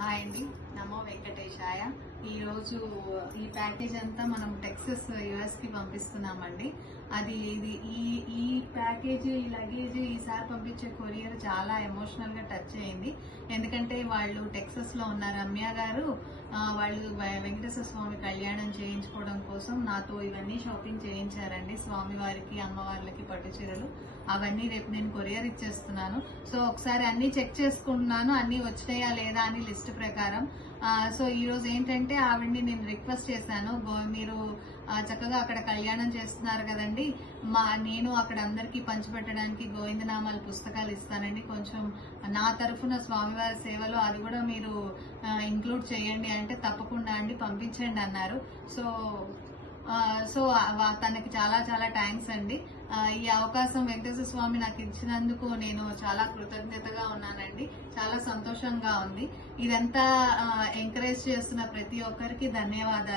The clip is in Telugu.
హాయ్ అండి, నమో వెంకటేశాయ. ఈరోజు ఈ ప్యాకేజ్ అంతా మనం టెక్సస్ యుఎస్కి పంపిస్తున్నామండి. ఈ ప్యాకేజ్, ఈ లగేజ్ ఈసారి పంపించే కొరియర్ చాలా ఎమోషనల్గా టచ్ అయింది. ఎందుకంటే వాళ్ళు టెక్సస్లో ఉన్న రమ్య గారు వాళ్ళు వెంకటేశ్వర స్వామి కళ్యాణం చేయించుకోవడం కోసం నాతో ఇవన్నీ షాపింగ్ చేయించారండి. స్వామివారికి, అమ్మవార్లకి పట్టు చీరలు అవన్నీ రేపు నేను కొరియర్ ఇచ్చేస్తున్నాను. సో ఒకసారి అన్ని చెక్ చేసుకుంటున్నాను, అన్ని వచ్చినాయా లేదా అని లిస్ట్ ప్రకారం. సో ఈ రోజు ఏంటంటే ఆవిడ్ని నేను రిక్వెస్ట్ చేశాను, మీరు చక్కగా అక్కడ కళ్యాణం చేస్తున్నారు కదండి, నేను అక్కడ అందరికీ పంచిపెట్టడానికి గోవిందనామాల పుస్తకాలు ఇస్తానండి, కొంచెం నా తరఫున స్వామివారి సేవలో అది కూడా మీరు ఇంక్లూడ్ చేయండి అంటే తప్పకుండా అండి పంపించండి అన్నారు. సో తనకి చాలా చాలా థ్యాంక్స్ అండి. ఈ అవకాశం వెంకటేశ్వర స్వామి నాకు ఇచ్చినందుకు నేను చాలా కృతజ్ఞతగా ఉన్నానండి. చాలా సంతోషంగా ఉంది. ఇదంతా ఎంకరేజ్ చేస్తున్న ప్రతి ఒక్కరికి ధన్యవాదాలు.